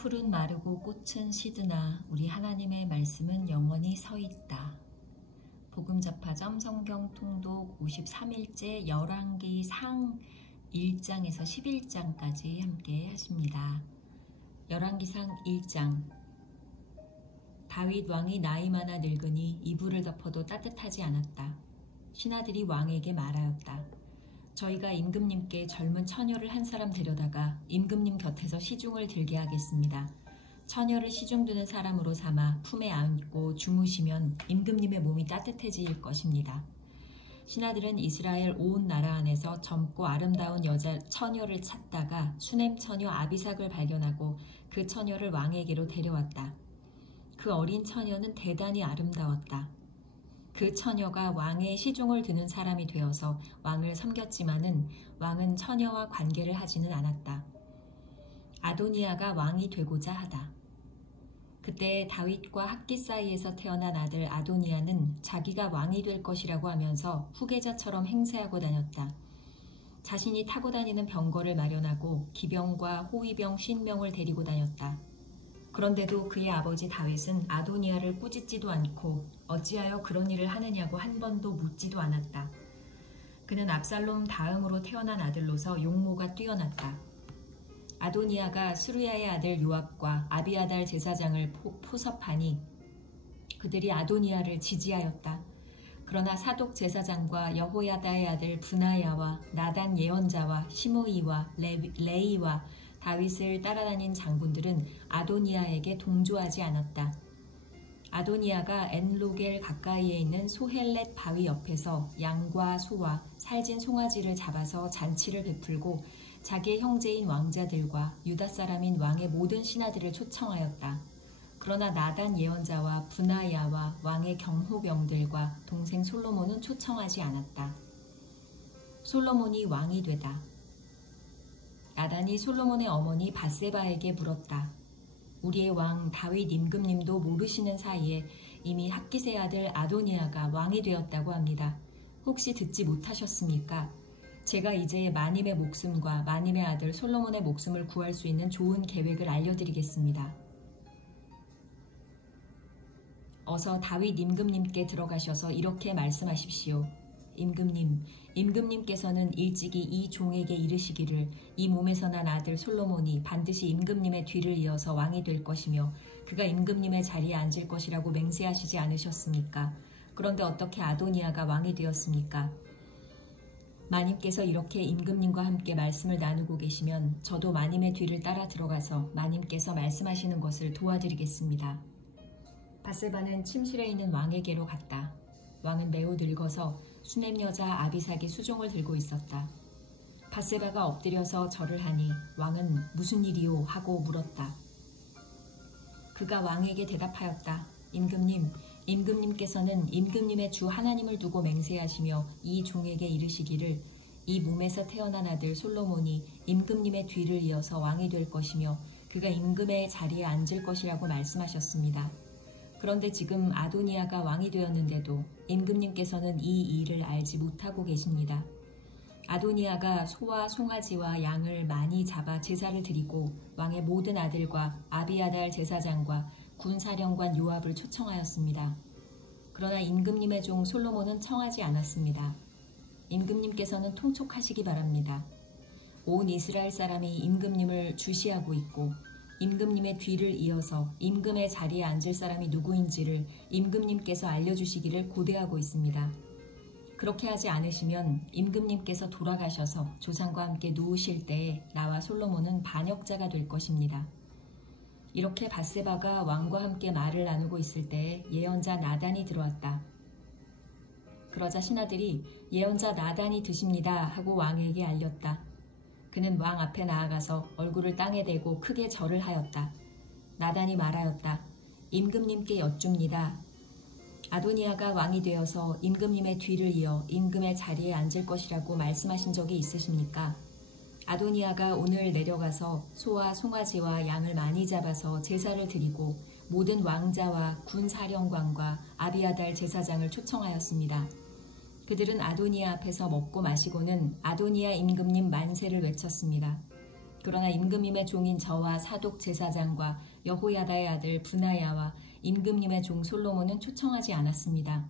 풀은 마르고 꽃은 시드나 우리 하나님의 말씀은 영원히 서 있다. 복음잡화점 성경 통독 53일째 열왕기 상 1장에서 11장까지 함께 하십니다. 열왕기상 1장. 다윗 왕이 나이 많아 늙으니 이불을 덮어도 따뜻하지 않았다. 신하들이 왕에게 말하였다. 저희가 임금님께 젊은 처녀를 한 사람 데려다가 임금님 곁에서 시중을 들게 하겠습니다. 처녀를 시중 드는 사람으로 삼아 품에 안고 주무시면 임금님의 몸이 따뜻해질 것입니다. 신하들은 이스라엘 온 나라 안에서 젊고 아름다운 여자 처녀를 찾다가 수넴 처녀 아비삭을 발견하고 그 처녀를 왕에게로 데려왔다. 그 어린 처녀는 대단히 아름다웠다. 그 처녀가 왕의 시중을 드는 사람이 되어서 왕을 섬겼지만은 왕은 처녀와 관계를 하지는 않았다. 아도니아가 왕이 되고자 하다. 그때 다윗과 핫깃 사이에서 태어난 아들 아도니아는 자기가 왕이 될 것이라고 하면서 후계자처럼 행세하고 다녔다. 자신이 타고 다니는 병거를 마련하고 기병과 호위병 50명을 데리고 다녔다. 그런데도 그의 아버지 다윗은 아도니아를 꾸짖지도 않고 어찌하여 그런 일을 하느냐고 한 번도 묻지도 않았다. 그는 압살롬 다음으로 태어난 아들로서 용모가 뛰어났다. 아도니아가 스루야의 아들 요압과 아비아달 제사장을 포섭하니 그들이 아도니아를 지지하였다. 그러나 사독 제사장과 여호야다의 아들 브나야와 나단 예언자와 시므이와 레이와 다윗을 따라다닌 장군들은 아도니아에게 동조하지 않았다. 아도니아가 엔로겔 가까이에 있는 소헬렛 바위 옆에서 양과 소와 살진 송아지를 잡아서 잔치를 베풀고 자기의 형제인 왕자들과 유다 사람인 왕의 모든 신하들을 초청하였다. 그러나 나단 예언자와 브나야와 왕의 경호병들과 동생 솔로몬은 초청하지 않았다. 솔로몬이 왕이 되다. 나단이 솔로몬의 어머니 밧세바에게 물었다. 우리의 왕 다윗 임금님도 모르시는 사이에 이미 핫깃의 아들 아도니아가 왕이 되었다고 합니다. 혹시 듣지 못하셨습니까? 제가 이제 마님의 목숨과 마님의 아들 솔로몬의 목숨을 구할 수 있는 좋은 계획을 알려드리겠습니다. 어서 다윗 임금님께 들어가셔서 이렇게 말씀하십시오. 임금님께서는 일찍이 이 종에게 이르시기를 이 몸에서 난 아들 솔로몬이 반드시 임금님의 뒤를 이어서 왕이 될 것이며 그가 임금님의 자리에 앉을 것이라고 맹세하시지 않으셨습니까? 그런데 어떻게 아도니아가 왕이 되었습니까? 마님께서 이렇게 임금님과 함께 말씀을 나누고 계시면 저도 마님의 뒤를 따라 들어가서 마님께서 말씀하시는 것을 도와드리겠습니다. 밧세바는 침실에 있는 왕에게로 갔다. 왕은 매우 늙어서 수넴 여자 아비삭이 수종을 들고 있었다. 밧세바가 엎드려서 절을 하니 왕은 무슨 일이오 하고 물었다. 그가 왕에게 대답하였다. 임금님께서는 임금님의 주 하나님을 두고 맹세하시며 이 종에게 이르시기를 이 몸에서 태어난 아들 솔로몬이 임금님의 뒤를 이어서 왕이 될 것이며 그가 임금의 자리에 앉을 것이라고 말씀하셨습니다. 그런데 지금 아도니아가 왕이 되었는데도 임금님께서는 이 일을 알지 못하고 계십니다. 아도니아가 소와 송아지와 양을 많이 잡아 제사를 드리고 왕의 모든 아들과 아비아달 제사장과 군사령관 요압을 초청하였습니다. 그러나 임금님의 종 솔로몬은 청하지 않았습니다. 임금님께서는 통촉하시기 바랍니다. 온 이스라엘 사람이 임금님을 주시하고 있고 임금님의 뒤를 이어서 임금의 자리에 앉을 사람이 누구인지를 임금님께서 알려주시기를 고대하고 있습니다. 그렇게 하지 않으시면 임금님께서 돌아가셔서 조상과 함께 누우실 때에 나와 솔로몬은 반역자가 될 것입니다. 이렇게 밧세바가 왕과 함께 말을 나누고 있을 때에 예언자 나단이 들어왔다. 그러자 신하들이 예언자 나단이 드십니다 하고 왕에게 알렸다. 그는 왕 앞에 나아가서 얼굴을 땅에 대고 크게 절을 하였다. 나단이 말하였다. 임금님께 여쭙니다. 아도니아가 왕이 되어서 임금님의 뒤를 이어 임금의 자리에 앉을 것이라고 말씀하신 적이 있으십니까? 아도니아가 오늘 내려가서 소와 송아지와 양을 많이 잡아서 제사를 드리고 모든 왕자와 군사령관과 아비아달 제사장을 초청하였습니다. 그들은 아도니아 앞에서 먹고 마시고는 아도니아 임금님 만세를 외쳤습니다. 그러나 임금님의 종인 저와 사독 제사장과 여호야다의 아들 브나야와 임금님의 종 솔로몬은 초청하지 않았습니다.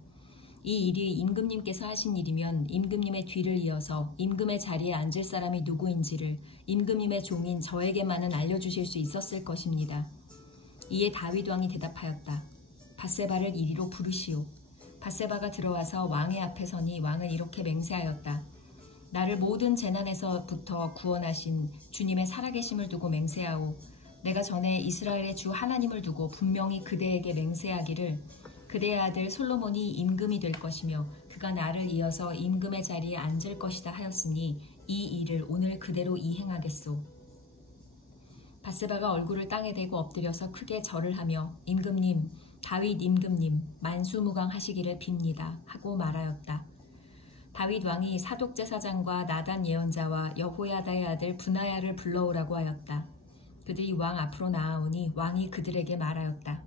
이 일이 임금님께서 하신 일이면 임금님의 뒤를 이어서 임금의 자리에 앉을 사람이 누구인지를 임금님의 종인 저에게만은 알려주실 수 있었을 것입니다. 이에 다윗 왕이 대답하였다. 밧세바를 이리로 부르시오. 밧세바가 들어와서 왕의 앞에 서니 왕은 이렇게 맹세하였다. 나를 모든 재난에서부터 구원하신 주님의 살아계심을 두고 맹세하오. 내가 전에 이스라엘의 주 하나님을 두고 분명히 그대에게 맹세하기를 그대의 아들 솔로몬이 임금이 될 것이며 그가 나를 이어서 임금의 자리에 앉을 것이다 하였으니 이 일을 오늘 그대로 이행하겠소. 밧세바가 얼굴을 땅에 대고 엎드려서 크게 절을 하며 임금님, 다윗 임금님, 만수무강하시기를 빕니다 하고 말하였다. 다윗 왕이 사독제사장과 나단 예언자와 여호야다의 아들 브나야를 불러오라고 하였다. 그들이 왕 앞으로 나아오니 왕이 그들에게 말하였다.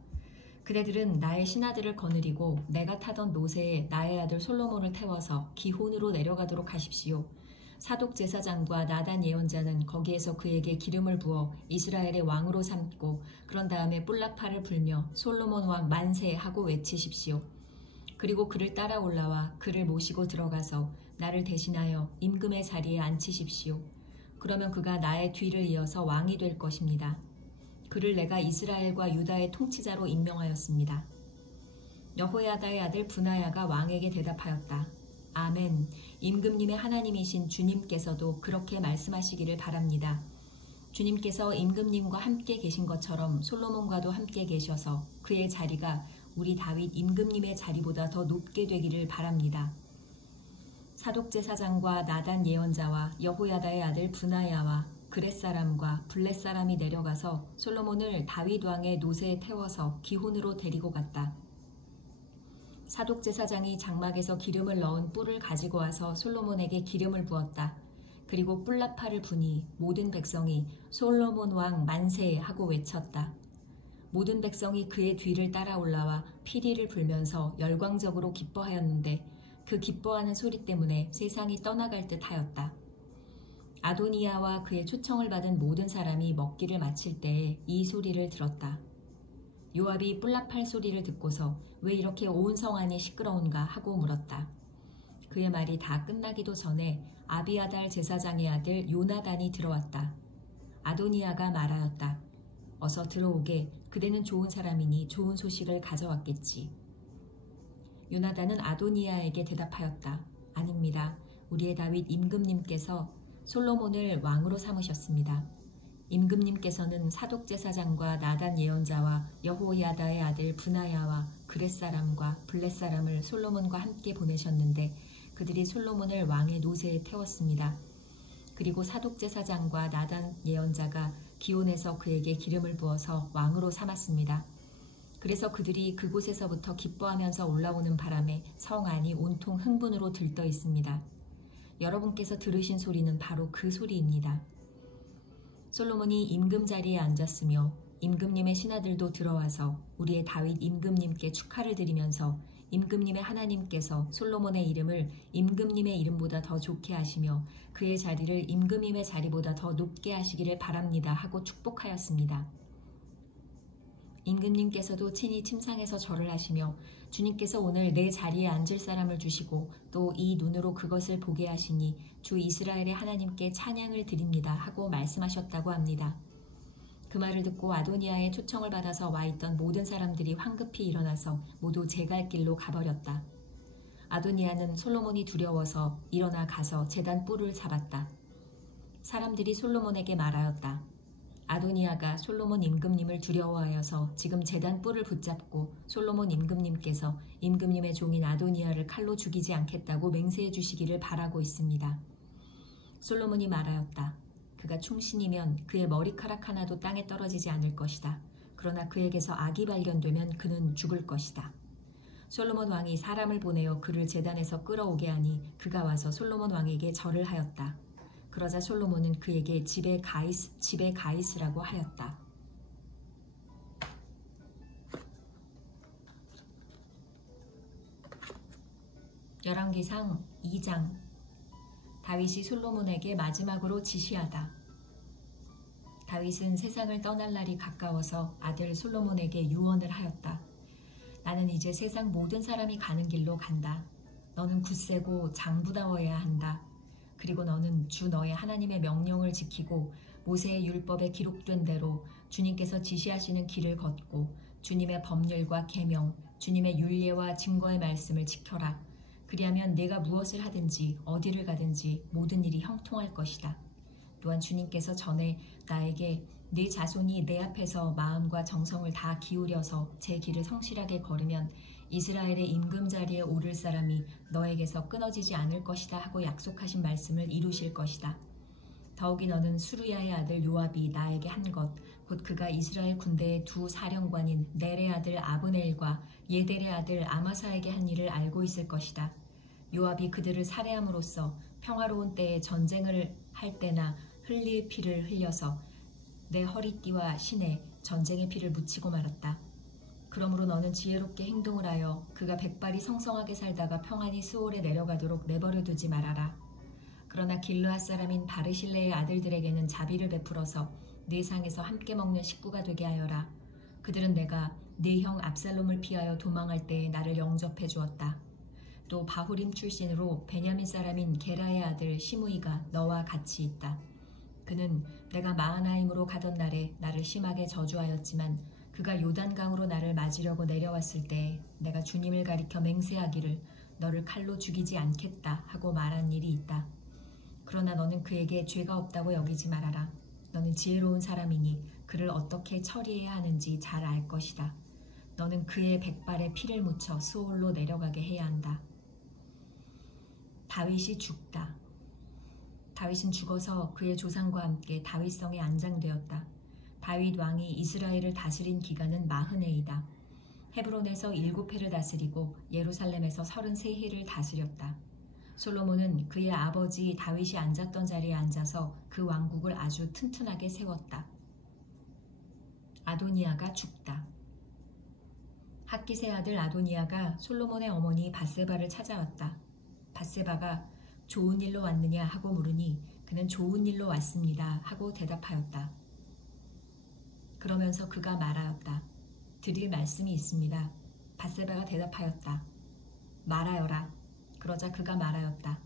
그대들은 나의 신하들을 거느리고 내가 타던 노새에 나의 아들 솔로몬을 태워서 기혼으로 내려가도록 하십시오. 사독 제사장과 나단 예언자는 거기에서 그에게 기름을 부어 이스라엘의 왕으로 삼고 그런 다음에 뿔라파를 불며 솔로몬 왕 만세 하고 외치십시오. 그리고 그를 따라 올라와 그를 모시고 들어가서 나를 대신하여 임금의 자리에 앉히십시오. 그러면 그가 나의 뒤를 이어서 왕이 될 것입니다. 그를 내가 이스라엘과 유다의 통치자로 임명하였습니다. 여호야다의 아들 브나야가 왕에게 대답하였다. 아멘. 임금님의 하나님이신 주님께서도 그렇게 말씀하시기를 바랍니다. 주님께서 임금님과 함께 계신 것처럼 솔로몬과도 함께 계셔서 그의 자리가 우리 다윗 임금님의 자리보다 더 높게 되기를 바랍니다. 사독제사장과 나단 예언자와 여호야다의 아들 브나야와 그렛 사람과 블렛 사람이 내려가서 솔로몬을 다윗 왕의 노새에 태워서 기혼으로 데리고 갔다. 사독제사장이 장막에서 기름을 넣은 뿔을 가지고 와서 솔로몬에게 기름을 부었다. 그리고 뿔나파를 부니 모든 백성이 솔로몬 왕 만세 하고 외쳤다. 모든 백성이 그의 뒤를 따라 올라와 피리를 불면서 열광적으로 기뻐하였는데 그 기뻐하는 소리 때문에 세상이 떠나갈 듯 하였다. 아도니아와 그의 초청을 받은 모든 사람이 먹기를 마칠 때에 이 소리를 들었다. 요압이 뿔나팔 소리를 듣고서 왜 이렇게 온 성안이 시끄러운가 하고 물었다. 그의 말이 다 끝나기도 전에 아비아달 제사장의 아들 요나단이 들어왔다. 아도니아가 말하였다. 어서 들어오게. 그대는 좋은 사람이니 좋은 소식을 가져왔겠지. 요나단은 아도니아에게 대답하였다. 아닙니다. 우리의 다윗 임금님께서 솔로몬을 왕으로 삼으셨습니다. 임금님께서는 사독제사장과 나단 예언자와 여호야다의 아들 브나야와 그렛 사람과 블렛 사람을 솔로몬과 함께 보내셨는데 그들이 솔로몬을 왕의 노새에 태웠습니다. 그리고 사독제사장과 나단 예언자가 기온에서 그에게 기름을 부어서 왕으로 삼았습니다. 그래서 그들이 그곳에서부터 기뻐하면서 올라오는 바람에 성 안이 온통 흥분으로 들떠 있습니다. 여러분께서 들으신 소리는 바로 그 소리입니다. 솔로몬이 임금 자리에 앉았으며 임금님의 신하들도 들어와서 우리의 다윗 임금님께 축하를 드리면서 임금님의 하나님께서 솔로몬의 이름을 임금님의 이름보다 더 좋게 하시며 그의 자리를 임금님의 자리보다 더 높게 하시기를 바랍니다 하고 축복하였습니다. 임금님께서도 친히 침상에서 절을 하시며 주님께서 오늘 내 자리에 앉을 사람을 주시고 또 이 눈으로 그것을 보게 하시니 주 이스라엘의 하나님께 찬양을 드립니다 하고 말씀하셨다고 합니다. 그 말을 듣고 아도니아의 초청을 받아서 와 있던 모든 사람들이 황급히 일어나서 모두 제 갈 길로 가버렸다. 아도니아는 솔로몬이 두려워서 일어나 가서 제단 뿔을 잡았다. 사람들이 솔로몬에게 말하였다. 아도니아가 솔로몬 임금님을 두려워하여서 지금 제단 뿔을 붙잡고 솔로몬 임금님께서 임금님의 종인 아도니아를 칼로 죽이지 않겠다고 맹세해 주시기를 바라고 있습니다. 솔로몬이 말하였다. 그가 충신이면 그의 머리카락 하나도 땅에 떨어지지 않을 것이다. 그러나 그에게서 악이 발견되면 그는 죽을 것이다. 솔로몬 왕이 사람을 보내어 그를 제단에서 끌어오게 하니 그가 와서 솔로몬 왕에게 절을 하였다. 그러자 솔로몬은 그에게 집에 가이스라고 하였다. 열왕기상 2장. 다윗이 솔로몬에게 마지막으로 지시하다. 다윗은 세상을 떠날 날이 가까워서 아들 솔로몬에게 유언을 하였다. 나는 이제 세상 모든 사람이 가는 길로 간다. 너는 굳세고 장부다워야 한다. 그리고 너는 주 너의 하나님의 명령을 지키고 모세의 율법에 기록된 대로 주님께서 지시하시는 길을 걷고 주님의 법률과 계명, 주님의 율례와 증거의 말씀을 지켜라. 그리하면 내가 무엇을 하든지 어디를 가든지 모든 일이 형통할 것이다. 또한 주님께서 전에 나에게 네 자손이 내 앞에서 마음과 정성을 다 기울여서 제 길을 성실하게 걸으면 이스라엘의 임금자리에 오를 사람이 너에게서 끊어지지 않을 것이다 하고 약속하신 말씀을 이루실 것이다. 더욱이 너는 수르야의 아들 요압이 나에게 한 것, 곧 그가 이스라엘 군대의 두 사령관인 넬의 아들 아브넬과 예델의 아들 아마사에게 한 일을 알고 있을 것이다. 요압이 그들을 살해함으로써 평화로운 때에 전쟁을 할 때나 흘릴 피를 흘려서 내 허리띠와 신에 전쟁의 피를 묻히고 말았다. 그러므로 너는 지혜롭게 행동을 하여 그가 백발이 성성하게 살다가 평안히 수올에 내려가도록 내버려 두지 말아라. 그러나 길르앗 사람인 바르실레의 아들들에게는 자비를 베풀어서 네 상에서 함께 먹는 식구가 되게 하여라. 그들은 내가 네 형 압살롬을 피하여 도망할 때에 나를 영접해 주었다. 또 바후림 출신으로 베냐민 사람인 게라의 아들 시므이가 너와 같이 있다. 그는 내가 마하나임으로 가던 날에 나를 심하게 저주하였지만 그가 요단강으로 나를 맞으려고 내려왔을 때 내가 주님을 가리켜 맹세하기를 너를 칼로 죽이지 않겠다 하고 말한 일이 있다. 그러나 너는 그에게 죄가 없다고 여기지 말아라. 너는 지혜로운 사람이니 그를 어떻게 처리해야 하는지 잘 알 것이다. 너는 그의 백발에 피를 묻혀 수올로 내려가게 해야 한다. 다윗이 죽다. 다윗은 죽어서 그의 조상과 함께 다윗성에 안장되었다. 다윗 왕이 이스라엘을 다스린 기간은 40해이다. 헤브론에서 7해를 다스리고 예루살렘에서 33해를 다스렸다. 솔로몬은 그의 아버지 다윗이 앉았던 자리에 앉아서 그 왕국을 아주 튼튼하게 세웠다. 아도니아가 죽다. 핫깃의 아들 아도니아가 솔로몬의 어머니 밧세바를 찾아왔다. 밧세바가 좋은 일로 왔느냐 하고 물으니 그는 좋은 일로 왔습니다 하고 대답하였다. 그러면서 그가 말하였다. 드릴 말씀이 있습니다. 밧세바가 대답하였다. 말하여라. 그러자 그가 말하였다.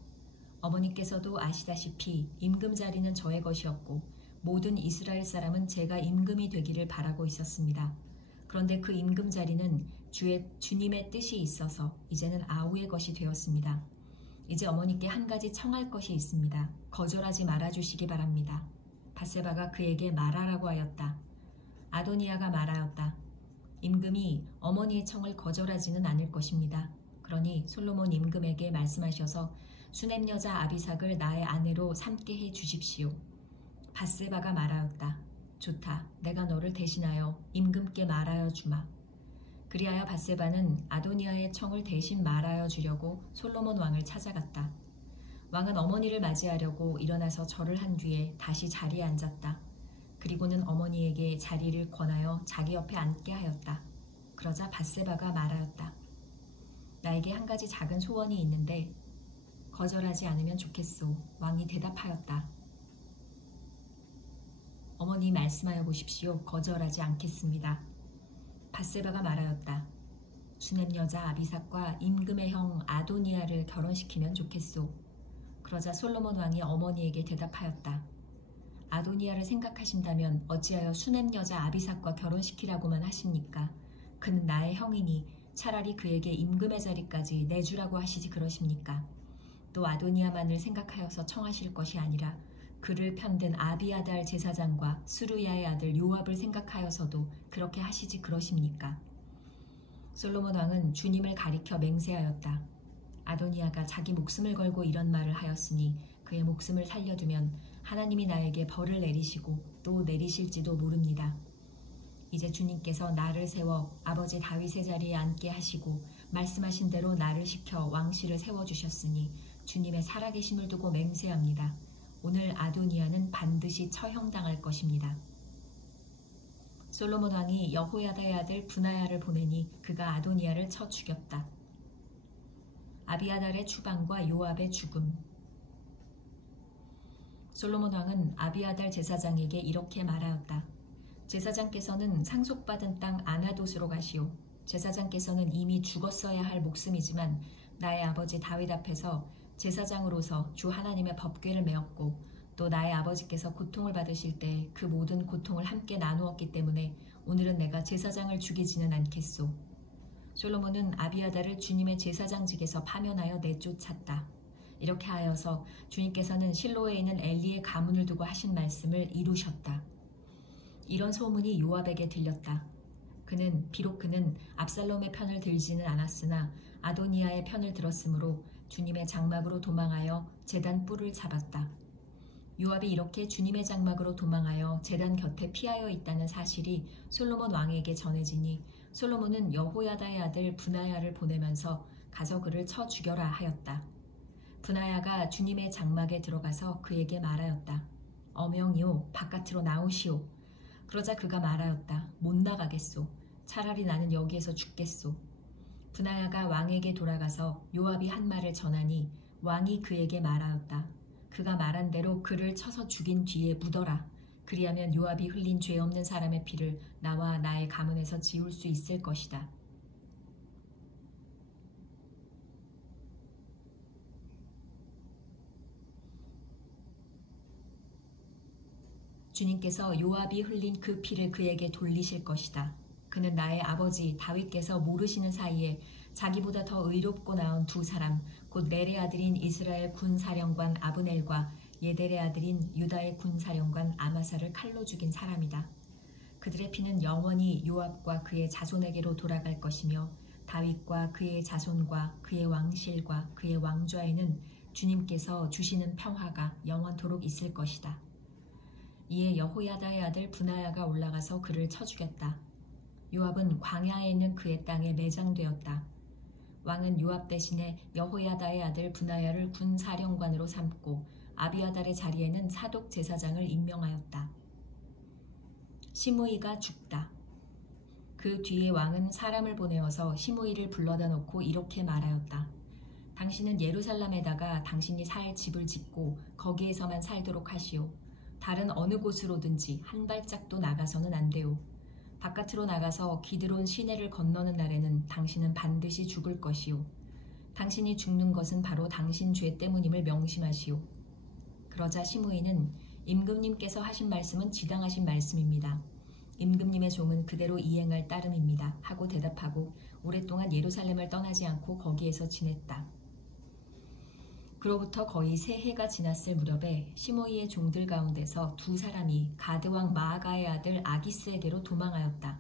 어머니께서도 아시다시피 임금 자리는 저의 것이었고 모든 이스라엘 사람은 제가 임금이 되기를 바라고 있었습니다. 그런데 그 임금 자리는 주님의 뜻이 있어서 이제는 아우의 것이 되었습니다. 이제 어머니께 한 가지 청할 것이 있습니다. 거절하지 말아주시기 바랍니다. 밧세바가 그에게 말하라고 하였다. 아도니아가 말하였다. 임금이 어머니의 청을 거절하지는 않을 것입니다. 그러니 솔로몬 임금에게 말씀하셔서 수넴 여자 아비삭을 나의 아내로 삼게 해 주십시오. 밧세바가 말하였다. 좋다. 내가 너를 대신하여 임금께 말하여 주마. 그리하여 밧세바는 아도니아의 청을 대신 말하여 주려고 솔로몬 왕을 찾아갔다. 왕은 어머니를 맞이하려고 일어나서 절을 한 뒤에 다시 자리에 앉았다. 그리고는 어머니에게 자리를 권하여 자기 옆에 앉게 하였다. 그러자 밧세바가 말하였다. 나에게 한 가지 작은 소원이 있는데 거절하지 않으면 좋겠소. 왕이 대답하였다. 어머니 말씀하여 보십시오. 거절하지 않겠습니다. 밧세바가 말하였다. 수넴 여자 아비삭과 임금의 형 아도니아를 결혼시키면 좋겠소. 그러자 솔로몬 왕이 어머니에게 대답하였다. 아도니아를 생각하신다면 어찌하여 수넴 여자 아비삭과 결혼시키라고만 하십니까? 그는 나의 형이니 차라리 그에게 임금의 자리까지 내주라고 하시지 그러십니까? 또 아도니아만을 생각하여서 청하실 것이 아니라 그를 편든 아비아달 제사장과 수르야의 아들 요압을 생각하여서도 그렇게 하시지 그러십니까? 솔로몬 왕은 주님을 가리켜 맹세하였다. 아도니아가 자기 목숨을 걸고 이런 말을 하였으니 그의 목숨을 살려두면 하나님이 나에게 벌을 내리시고 또 내리실지도 모릅니다. 이제 주님께서 나를 세워 아버지 다윗의 자리에 앉게 하시고 말씀하신 대로 나를 시켜 왕실을 세워주셨으니 주님의 살아계심을 두고 맹세합니다. 오늘 아도니아는 반드시 처형당할 것입니다. 솔로몬 왕이 여호야다의 아들 브나야를 보내니 그가 아도니아를 쳐 죽였다. 아비아달의 추방과 요압의 죽음. 솔로몬 왕은 아비아달 제사장에게 이렇게 말하였다. 제사장께서는 상속받은 땅 아나돗으로 가시오. 제사장께서는 이미 죽었어야 할 목숨이지만 나의 아버지 다윗 앞에서 제사장으로서 주 하나님의 법궤를 메었고 또 나의 아버지께서 고통을 받으실 때 그 모든 고통을 함께 나누었기 때문에 오늘은 내가 제사장을 죽이지는 않겠소. 솔로몬은 아비아달을 주님의 제사장직에서 파면하여 내쫓았다. 이렇게 하여서 주님께서는 실로에 있는 엘리의 가문을 두고 하신 말씀을 이루셨다. 이런 소문이 요압에게 들렸다. 비록 그는 압살롬의 편을 들지는 않았으나 아도니아의 편을 들었으므로 주님의 장막으로 도망하여 제단 뿔을 잡았다. 요압이 이렇게 주님의 장막으로 도망하여 제단 곁에 피하여 있다는 사실이 솔로몬 왕에게 전해지니 솔로몬은 여호야다의 아들 브나야를 보내면서 가서 그를 쳐 죽여라 하였다. 브나야가 주님의 장막에 들어가서 그에게 말하였다. 어명이오, 바깥으로 나오시오. 그러자 그가 말하였다. 못 나가겠소. 차라리 나는 여기에서 죽겠소. 브나야가 왕에게 돌아가서 요압이 한 말을 전하니 왕이 그에게 말하였다. 그가 말한 대로 그를 쳐서 죽인 뒤에 묻어라. 그리하면 요압이 흘린 죄 없는 사람의 피를 나와 나의 가문에서 지울 수 있을 것이다. 주님께서 요압이 흘린 그 피를 그에게 돌리실 것이다. 그는 나의 아버지 다윗께서 모르시는 사이에 자기보다 더 의롭고 나은 두 사람, 곧 넬의 아들인 이스라엘 군사령관 아브넬과 예델의 아들인 유다의 군사령관 아마사를 칼로 죽인 사람이다. 그들의 피는 영원히 요압과 그의 자손에게로 돌아갈 것이며 다윗과 그의 자손과 그의 왕실과 그의 왕좌에는 주님께서 주시는 평화가 영원토록 있을 것이다. 이에 여호야다의 아들 브나야가 올라가서 그를 쳐 죽였다. 요압은 광야에 있는 그의 땅에 매장되었다. 왕은 요압 대신에 여호야다의 아들 브나야를 군사령관으로 삼고 아비아달의 자리에는 사독 제사장을 임명하였다. 시므이가 죽다. 그 뒤에 왕은 사람을 보내어서 시므이를 불러다 놓고 이렇게 말하였다. 당신은 예루살렘에다가 당신이 살 집을 짓고 거기에서만 살도록 하시오. 다른 어느 곳으로든지 한 발짝도 나가서는 안 돼요. 바깥으로 나가서 기드론 시내를 건너는 날에는 당신은 반드시 죽을 것이요. 당신이 죽는 것은 바로 당신 죄 때문임을 명심하시오. 그러자 시므이는 임금님께서 하신 말씀은 지당하신 말씀입니다. 임금님의 종은 그대로 이행할 따름입니다. 하고 대답하고 오랫동안 예루살렘을 떠나지 않고 거기에서 지냈다. 그로부터 거의 3해가 지났을 무렵에 시므이의 종들 가운데서 두 사람이 가드왕 마아가의 아들 아기스에게로 도망하였다.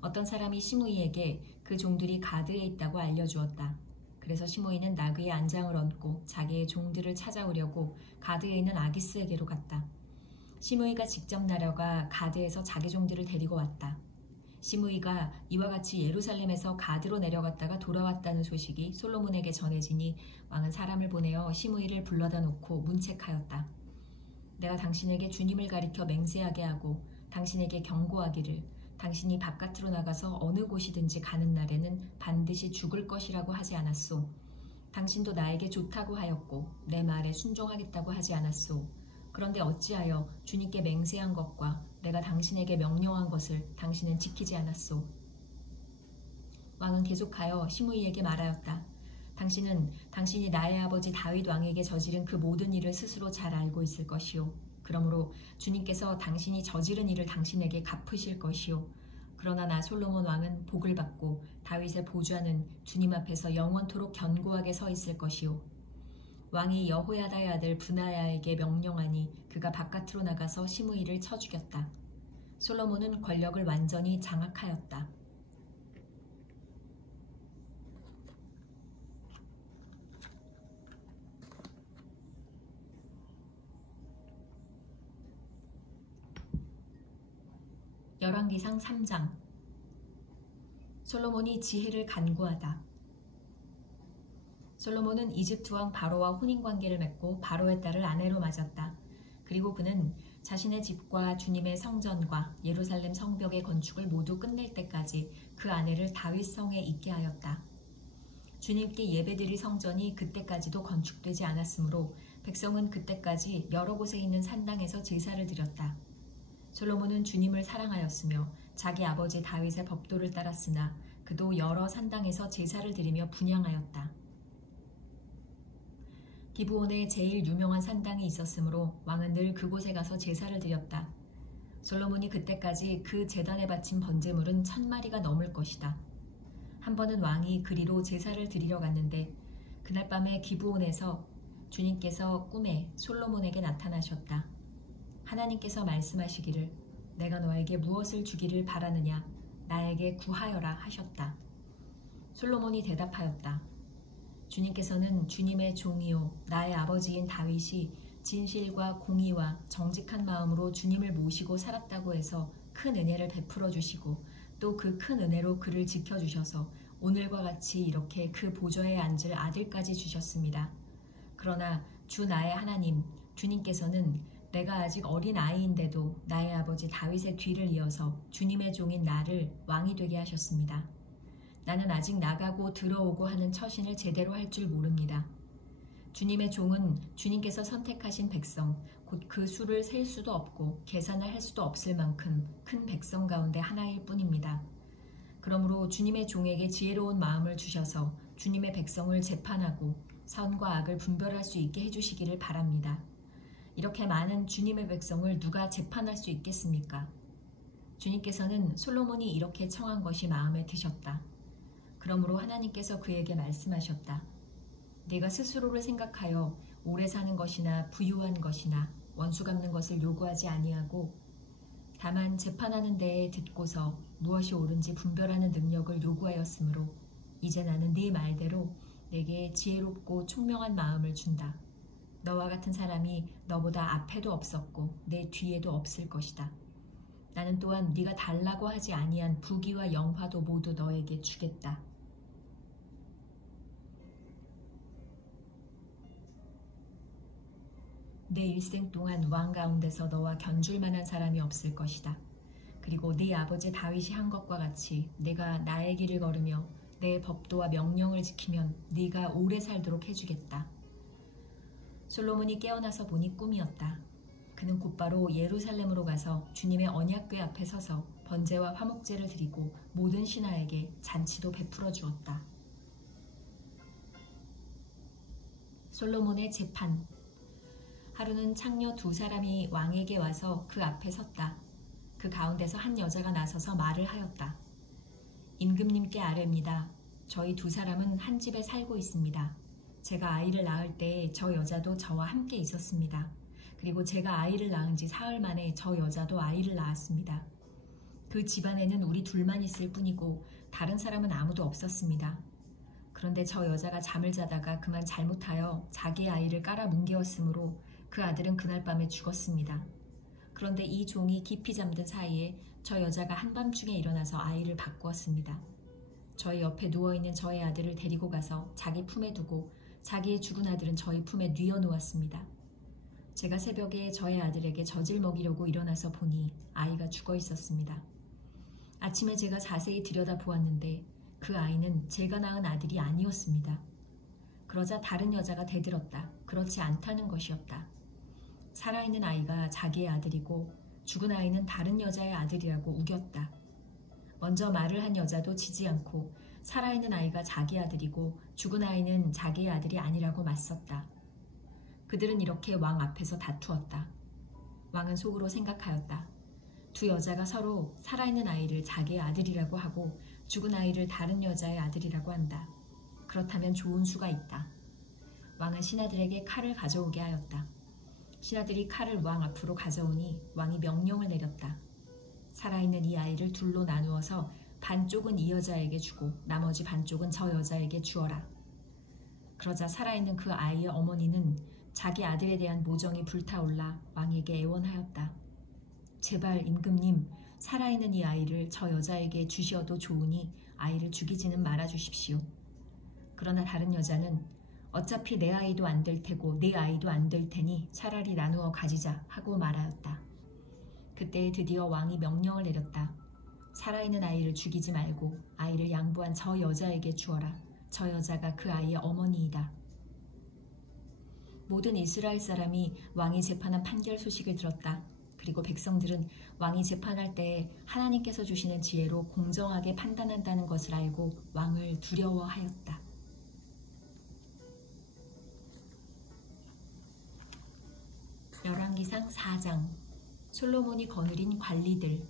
어떤 사람이 시므이에게 그 종들이 가드에 있다고 알려주었다. 그래서 시므이는 나귀의 안장을 얹고 자기의 종들을 찾아오려고 가드에 있는 아기스에게로 갔다. 시므이가 직접 나려가 가드에서 자기 종들을 데리고 왔다. 시므이가 이와 같이 예루살렘에서 가드로 내려갔다가 돌아왔다는 소식이 솔로몬에게 전해지니 왕은 사람을 보내어 시므이를 불러다 놓고 문책하였다. 내가 당신에게 주님을 가리켜 맹세하게 하고 당신에게 경고하기를 당신이 바깥으로 나가서 어느 곳이든지 가는 날에는 반드시 죽을 것이라고 하지 않았소. 당신도 나에게 좋다고 하였고 내 말에 순종하겠다고 하지 않았소. 그런데 어찌하여 주님께 맹세한 것과 내가 당신에게 명령한 것을 당신은 지키지 않았소. 왕은 계속하여 시므이에게 말하였다. 당신은 당신이 나의 아버지 다윗 왕에게 저지른 그 모든 일을 스스로 잘 알고 있을 것이요. 그러므로 주님께서 당신이 저지른 일을 당신에게 갚으실 것이요. 그러나 나 솔로몬 왕은 복을 받고 다윗의 보좌는 주님 앞에서 영원토록 견고하게 서 있을 것이요. 왕이 여호야다의 아들 브나야에게 명령하니 그가 바깥으로 나가서 시므이를 쳐 죽였다. 솔로몬은 권력을 완전히 장악하였다. 열왕기상 3장. 솔로몬이 지혜를 간구하다. 솔로몬은 이집트 왕 바로와 혼인관계를 맺고 바로의 딸을 아내로 맞았다. 그리고 그는 자신의 집과 주님의 성전과 예루살렘 성벽의 건축을 모두 끝낼 때까지 그 아내를 다윗 성에 있게 하였다. 주님께 예배드릴 성전이 그때까지도 건축되지 않았으므로 백성은 그때까지 여러 곳에 있는 산당에서 제사를 드렸다. 솔로몬은 주님을 사랑하였으며 자기 아버지 다윗의 법도를 따랐으나 그도 여러 산당에서 제사를 드리며 분향하였다. 기브온에 제일 유명한 산당이 있었으므로 왕은 늘 그곳에 가서 제사를 드렸다. 솔로몬이 그때까지 그 제단에 바친 번제물은 1000마리가 넘을 것이다. 한 번은 왕이 그리로 제사를 드리러 갔는데 그날 밤에 기브온에서 주님께서 꿈에 솔로몬에게 나타나셨다. 하나님께서 말씀하시기를 내가 너에게 무엇을 주기를 바라느냐 나에게 구하여라 하셨다. 솔로몬이 대답하였다. 주님께서는 주님의 종이요 나의 아버지인 다윗이 진실과 공의와 정직한 마음으로 주님을 모시고 살았다고 해서 큰 은혜를 베풀어 주시고 또 그 큰 은혜로 그를 지켜주셔서 오늘과 같이 이렇게 그 보좌에 앉을 아들까지 주셨습니다. 그러나 주 나의 하나님 주님께서는 내가 아직 어린 아이인데도 나의 아버지 다윗의 뒤를 이어서 주님의 종인 나를 왕이 되게 하셨습니다. 나는 아직 나가고 들어오고 하는 처신을 제대로 할 줄 모릅니다. 주님의 종은 주님께서 선택하신 백성, 곧 그 수를 셀 수도 없고 계산을 할 수도 없을 만큼 큰 백성 가운데 하나일 뿐입니다. 그러므로 주님의 종에게 지혜로운 마음을 주셔서 주님의 백성을 재판하고 선과 악을 분별할 수 있게 해주시기를 바랍니다. 이렇게 많은 주님의 백성을 누가 재판할 수 있겠습니까? 주님께서는 솔로몬이 이렇게 청한 것이 마음에 드셨다. 그러므로 하나님께서 그에게 말씀하셨다. 네가 스스로를 생각하여 오래 사는 것이나 부유한 것이나 원수 갚는 것을 요구하지 아니하고 다만 재판하는 데에 듣고서 무엇이 옳은지 분별하는 능력을 요구하였으므로 이제 나는 네 말대로 내게 지혜롭고 총명한 마음을 준다. 너와 같은 사람이 너보다 앞에도 없었고 내 뒤에도 없을 것이다. 나는 또한 네가 달라고 하지 아니한 부귀와 영화도 모두 너에게 주겠다. 내 일생 동안 왕 가운데서 너와 견줄 만한 사람이 없을 것이다. 그리고 네 아버지 다윗이 한 것과 같이 내가 나의 길을 걸으며 내 법도와 명령을 지키면 네가 오래 살도록 해주겠다. 솔로몬이 깨어나서 보니 꿈이었다. 그는 곧바로 예루살렘으로 가서 주님의 언약궤 앞에 서서 번제와 화목제를 드리고 모든 신하에게 잔치도 베풀어 주었다. 솔로몬의 재판. 하루는 창녀 2사람이 왕에게 와서 그 앞에 섰다. 그 가운데서 한 여자가 나서서 말을 하였다. 임금님께 아뢰입니다. 저희 2사람은 한 집에 살고 있습니다. 제가 아이를 낳을 때 저 여자도 저와 함께 있었습니다. 그리고 제가 아이를 낳은 지 사흘 만에 저 여자도 아이를 낳았습니다. 그 집안에는 우리 둘만 있을 뿐이고 다른 사람은 아무도 없었습니다. 그런데 저 여자가 잠을 자다가 그만 잘못하여 자기 아이를 깔아 뭉개었으므로 그 아들은 그날 밤에 죽었습니다. 그런데 이 종이 깊이 잠든 사이에 저 여자가 한밤중에 일어나서 아이를 바꾸었습니다. 저희 옆에 누워있는 저의 아들을 데리고 가서 자기 품에 두고 자기의 죽은 아들은 저희 품에 뉘어 놓았습니다. 제가 새벽에 저의 아들에게 젖을 먹이려고 일어나서 보니 아이가 죽어 있었습니다. 아침에 제가 자세히 들여다보았는데 그 아이는 제가 낳은 아들이 아니었습니다. 그러자 다른 여자가 대들었다. 그렇지 않다는 것이었다. 살아있는 아이가 자기의 아들이고 죽은 아이는 다른 여자의 아들이라고 우겼다. 먼저 말을 한 여자도 지지 않고 살아있는 아이가 자기 아들이고 죽은 아이는 자기의 아들이 아니라고 맞섰다. 그들은 이렇게 왕 앞에서 다투었다. 왕은 속으로 생각하였다. 2 여자가 서로 살아있는 아이를 자기의 아들이라고 하고 죽은 아이를 다른 여자의 아들이라고 한다. 그렇다면 좋은 수가 있다. 왕은 신하들에게 칼을 가져오게 하였다. 신하들이 칼을 왕 앞으로 가져오니 왕이 명령을 내렸다. 살아있는 이 아이를 둘로 나누어서 반쪽은 이 여자에게 주고 나머지 반쪽은 저 여자에게 주어라. 그러자 살아있는 그 아이의 어머니는 자기 아들에 대한 모정이 불타올라 왕에게 애원하였다. 제발 임금님, 살아있는 이 아이를 저 여자에게 주시어도 좋으니 아이를 죽이지는 말아주십시오. 그러나 다른 여자는 어차피 내 아이도 안 될 테고 내 아이도 안 될 테니 차라리 나누어 가지자 하고 말하였다. 그때 드디어 왕이 명령을 내렸다. 살아있는 아이를 죽이지 말고 아이를 양보한 저 여자에게 주어라. 저 여자가 그 아이의 어머니이다. 모든 이스라엘 사람이 왕이 재판한 판결 소식을 들었다. 그리고 백성들은 왕이 재판할 때 하나님께서 주시는 지혜로 공정하게 판단한다는 것을 알고 왕을 두려워하였다. 열왕기상 4장. 솔로몬이 거느린 관리들.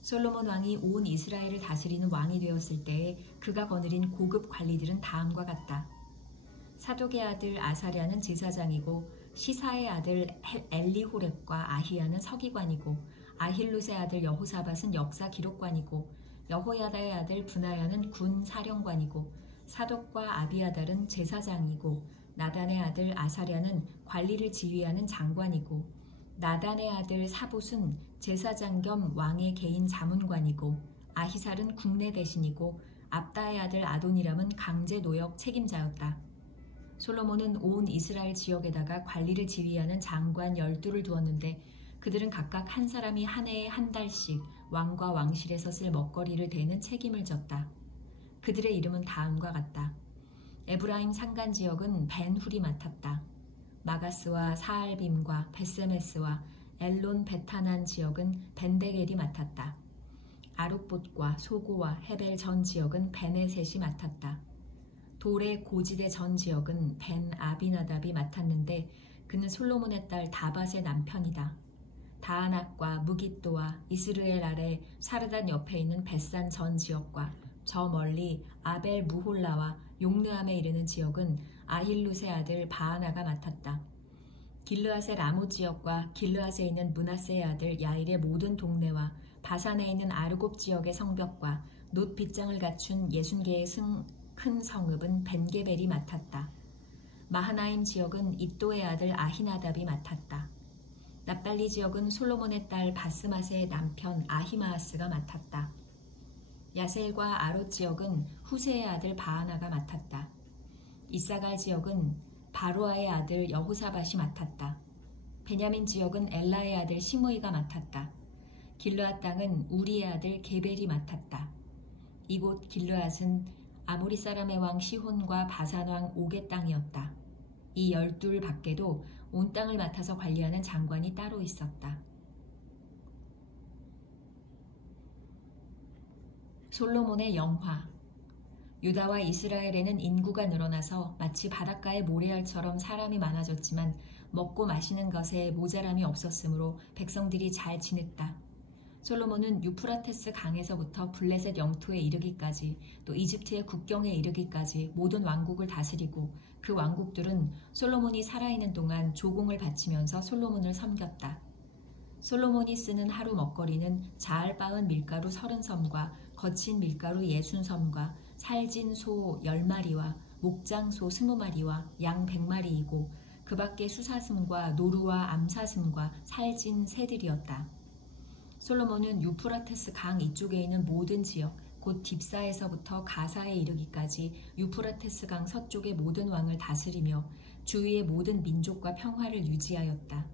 솔로몬 왕이 온 이스라엘을 다스리는 왕이 되었을 때에 그가 거느린 고급 관리들은 다음과 같다. 사독의 아들 아사랴는 제사장이고 시사의 아들 엘리호렙과 아히야는 서기관이고 아힐룻의 아들 여호사밧은 역사 기록관이고 여호야다의 아들 브나야는 군 사령관이고 사독과 아비아달은 제사장이고 나단의 아들 아사랴는 관리를 지휘하는 장관이고 나단의 아들 사봇은 제사장 겸 왕의 개인 자문관이고 아히살은 국내 대신이고 압다의 아들 아도니람은 강제 노역 책임자였다. 솔로몬은 온 이스라엘 지역에다가 관리를 지휘하는 장관 12를 두었는데 그들은 각각 한 사람이 한 해에 한 달씩 왕과 왕실에서 쓸 먹거리를 대는 책임을 졌다. 그들의 이름은 다음과 같다. 에브라임 산간 지역은 벤훌이 맡았다. 마가스와 사알빔과 베세메스와 엘론 베타난 지역은 벤데겔이 맡았다. 아룻봇과 소고와 헤벨 전 지역은 베네셋이 맡았다. 돌의 고지대 전 지역은 벤 아비나답이 맡았는데 그는 솔로몬의 딸 다밧의 남편이다. 다아낙과 무깃도와 이스르엘 아래 사르단 옆에 있는 벳산 전 지역과 저 멀리 아벨 무홀라와 용르암에 이르는 지역은 아힐룻의 아들 바하나가 맡았다. 길르앗의 라모 지역과 길르앗에 있는 므낫세의 아들 야일의 모든 동네와 바산에 있는 아르곱 지역의 성벽과 놋 빗장을 갖춘 60개의 큰 성읍은 벤게벨이 맡았다. 마하나임 지역은 id도의 아들 아히나답이 맡았다. 납달리 지역은 솔로몬의 딸 바스맛의 남편 아히마아스가 맡았다. 야셀과 아롯 지역은 후세의 아들 바하나가 맡았다. 이사갈 지역은 바로아의 아들 여호사밧이 맡았다. 베냐민 지역은 엘라의 아들 시므이가 맡았다. 길르앗 땅은 우리의 아들 게벨이 맡았다. 이곳 길르앗은 아모리 사람의 왕 시혼과 바산 왕 옥의 땅이었다. 이 12 밖에도 온 땅을 맡아서 관리하는 장관이 따로 있었다. 솔로몬의 영화. 유다와 이스라엘에는 인구가 늘어나서 마치 바닷가의 모래알처럼 사람이 많아졌지만 먹고 마시는 것에 모자람이 없었으므로 백성들이 잘 지냈다. 솔로몬은 유프라테스 강에서부터 블레셋 영토에 이르기까지 또 이집트의 국경에 이르기까지 모든 왕국을 다스리고 그 왕국들은 솔로몬이 살아있는 동안 조공을 바치면서 솔로몬을 섬겼다. 솔로몬이 쓰는 하루 먹거리는 잘 빻은 밀가루 30섬과 거친 밀가루 60섬과 살진 소 10마리와 목장소 20마리와 양 100마리이고 그 밖에 수사슴과 노루와 암사슴과 살진 새들이었다. 솔로몬은 유프라테스 강 이쪽에 있는 모든 지역, 곧 딥사에서부터 가사에 이르기까지 유프라테스 강 서쪽의 모든 왕을 다스리며 주위의 모든 민족과 평화를 유지하였다.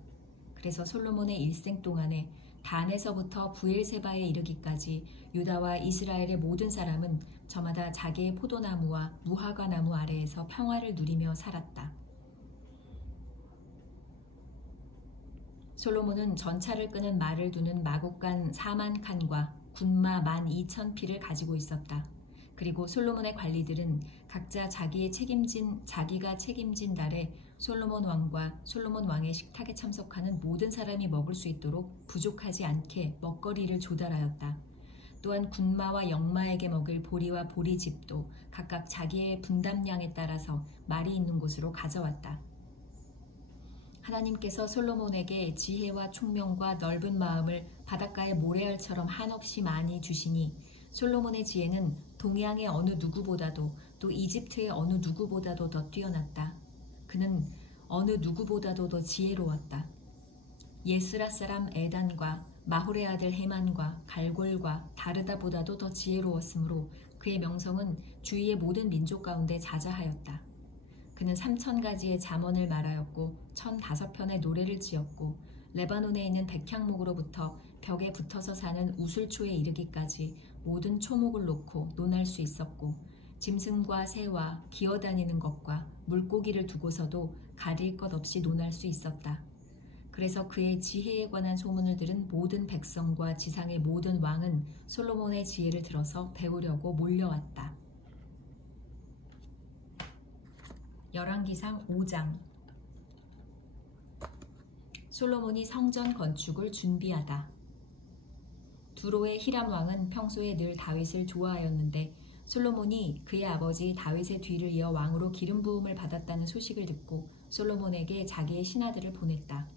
그래서 솔로몬의 일생 동안에 단에서부터 부엘세바에 이르기까지 유다와 이스라엘의 모든 사람은 저마다 자기의 포도나무와 무화과 나무 아래에서 평화를 누리며 살았다. 솔로몬은 전차를 끄는 말을 두는 마국간 4만 칸과 군마 12,000匹를 가지고 있었다. 그리고 솔로몬의 관리들은 각자 자기가 책임진 달에 솔로몬 왕과 솔로몬 왕의 식탁에 참석하는 모든 사람이 먹을 수 있도록 부족하지 않게 먹거리를 조달하였다. 또한 군마와 영마에게 먹을 보리와 보리집도 각각 자기의 분담량에 따라서 말이 있는 곳으로 가져왔다. 하나님께서 솔로몬에게 지혜와 총명과 넓은 마음을 바닷가의 모래알처럼 한없이 많이 주시니 솔로몬의 지혜는 동양의 어느 누구보다도 또 이집트의 어느 누구보다도 더 뛰어났다. 그는 어느 누구보다도 더 지혜로웠다. 예스라 사람 에단과 마홀의 아들 헤만과 갈골과 다르다보다도 더 지혜로웠으므로 그의 명성은 주위의 모든 민족 가운데 자자하였다. 그는 3,000가지의 잠언을 말하였고 1,005편의 노래를 지었고 레바논에 있는 백향목으로부터 벽에 붙어서 사는 우술초에 이르기까지 모든 초목을 놓고 논할 수 있었고 짐승과 새와 기어다니는 것과 물고기를 두고서도 가릴 것 없이 논할 수 있었다. 그래서 그의 지혜에 관한 소문을 들은 모든 백성과 지상의 모든 왕은 솔로몬의 지혜를 들어서 배우려고 몰려왔다. 열왕기상 5장. 솔로몬이 성전 건축을 준비하다. 두로의 히람 왕은 평소에 늘 다윗을 좋아하였는데 솔로몬이 그의 아버지 다윗의 뒤를 이어 왕으로 기름 부음을 받았다는 소식을 듣고 솔로몬에게 자기의 신하들을 보냈다.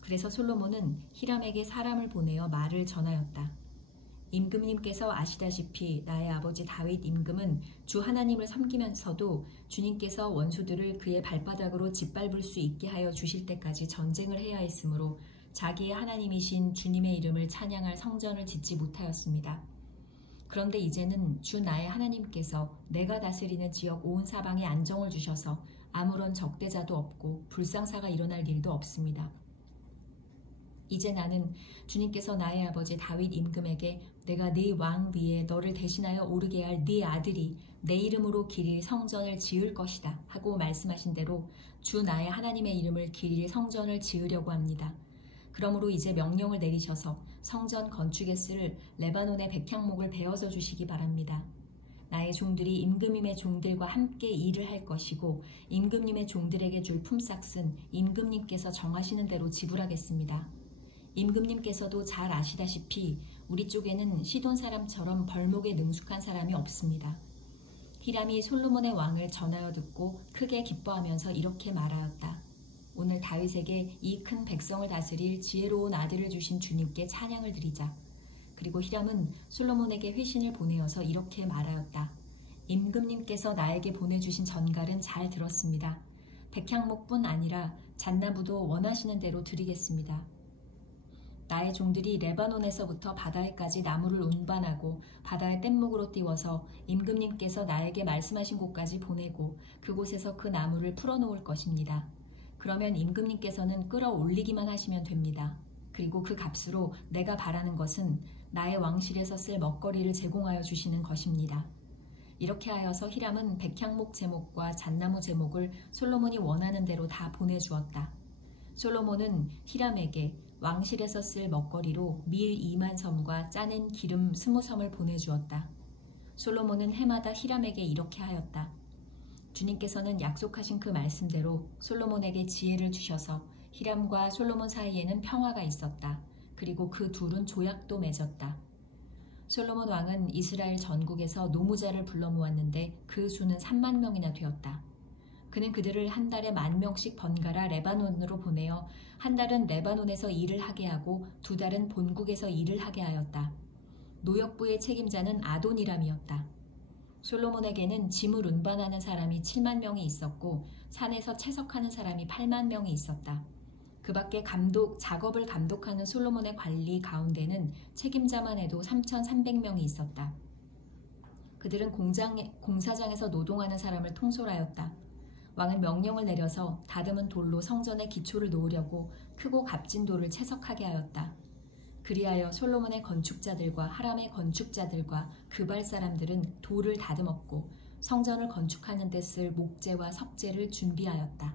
그래서 솔로몬은 히람에게 사람을 보내어 말을 전하였다. 임금님께서 아시다시피 나의 아버지 다윗 임금은 주 하나님을 섬기면서도 주님께서 원수들을 그의 발바닥으로 짓밟을 수 있게 하여 주실 때까지 전쟁을 해야 했으므로 자기의 하나님이신 주님의 이름을 찬양할 성전을 짓지 못하였습니다. 그런데 이제는 주 나의 하나님께서 내가 다스리는 지역 온 사방에 안정을 주셔서 아무런 적대자도 없고 불상사가 일어날 일도 없습니다. 이제 나는 주님께서 나의 아버지 다윗 임금에게 내가 네 왕 위에 너를 대신하여 오르게 할 네 아들이 내 이름으로 기릴 성전을 지을 것이다 하고 말씀하신 대로 주 나의 하나님의 이름을 기릴 성전을 지으려고 합니다. 그러므로 이제 명령을 내리셔서 성전 건축에 쓸 레바논의 백향목을 베어서 주시기 바랍니다. 나의 종들이 임금님의 종들과 함께 일을 할 것이고 임금님의 종들에게 줄 품삯은 임금님께서 정하시는 대로 지불하겠습니다. 임금님께서도 잘 아시다시피 우리 쪽에는 시돈 사람처럼 벌목에 능숙한 사람이 없습니다. 히람이 솔로몬의 왕을 전하여 듣고 크게 기뻐하면서 이렇게 말하였다. 오늘 다윗에게 이 큰 백성을 다스릴 지혜로운 아들을 주신 주님께 찬양을 드리자. 그리고 히람은 솔로몬에게 회신을 보내어서 이렇게 말하였다. 임금님께서 나에게 보내주신 전갈은 잘 들었습니다. 백향목뿐 아니라 잣나무도 원하시는 대로 드리겠습니다. 나의 종들이 레바논에서부터 바다에까지 나무를 운반하고 바다의 뗏목으로 띄워서 임금님께서 나에게 말씀하신 곳까지 보내고 그곳에서 그 나무를 풀어놓을 것입니다. 그러면 임금님께서는 끌어올리기만 하시면 됩니다. 그리고 그 값으로 내가 바라는 것은 나의 왕실에서 쓸 먹거리를 제공하여 주시는 것입니다. 이렇게 하여서 히람은 백향목 제목과 잣나무 제목을 솔로몬이 원하는 대로 다 보내주었다. 솔로몬은 히람에게 왕실에서 쓸 먹거리로 밀 2만 섬과 짜낸 기름 20섬을 보내주었다. 솔로몬은 해마다 히람에게 이렇게 하였다. 주님께서는 약속하신 그 말씀대로 솔로몬에게 지혜를 주셔서 히람과 솔로몬 사이에는 평화가 있었다. 그리고 그 둘은 조약도 맺었다. 솔로몬 왕은 이스라엘 전국에서 노무자를 불러 모았는데 그 수는 3만 명이나 되었다. 그는 그들을 한 달에 10,000명씩 번갈아 레바논으로 보내어 한 달은 레바논에서 일을 하게 하고 2달은 본국에서 일을 하게 하였다. 노역부의 책임자는 아도니람이었다. 솔로몬에게는 짐을 운반하는 사람이 7만 명이 있었고 산에서 채석하는 사람이 8만 명이 있었다. 그 밖에 작업을 감독하는 솔로몬의 관리 가운데는 책임자만 해도 3,300명이 있었다. 그들은 공사장에서 노동하는 사람을 통솔하였다. 왕은 명령을 내려서 다듬은 돌로 성전의 기초를 놓으려고 크고 값진 돌을 채석하게 하였다. 그리하여 솔로몬의 건축자들과 하람의 건축자들과 그발 사람들은 돌을 다듬었고 성전을 건축하는 데 쓸 목재와 석재를 준비하였다.